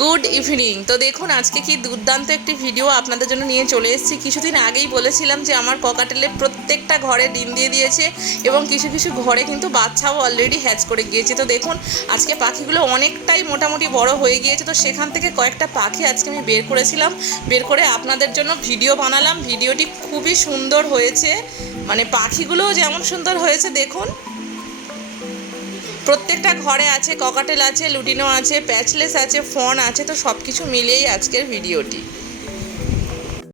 Good evening. তো দেখুন আজকে কি দুর্দান্ত একটি ভিডিও আপনাদের জন্য নিয়ে চলে এসেছি। কিছুদিন আগেই বলেছিলাম যে আমার ককাটেলের প্রত্যেকটা ঘরে ডিম দিয়ে দিয়েছে এবং কিছু কিছু ঘরে কিন্তু বাচ্চাও অলরেডি হ্যাচ করে গিয়েছে। তো দেখুন আজকে পাখিগুলো অনেকটাই মোটামুটি বড় হয়ে গিয়েছে। তো সেখান থেকে কয়েকটা পাখি আজকে আমি বের করেছিলাম, বের করে আপনাদের জন্য ভিডিও বানালাম। ভিডিওটি খুবই সুন্দর হয়েছে, মানে পাখিগুলোও যেমন সুন্দর হয়েছে দেখুন। প্রত্যেকটা ঘরে আছে ককাটেল আছে, লুটিনো আছে, প্যাচলেস আছে, ফন আছে। তো সব কিছু মিলিয়েই আজকের ভিডিওটি।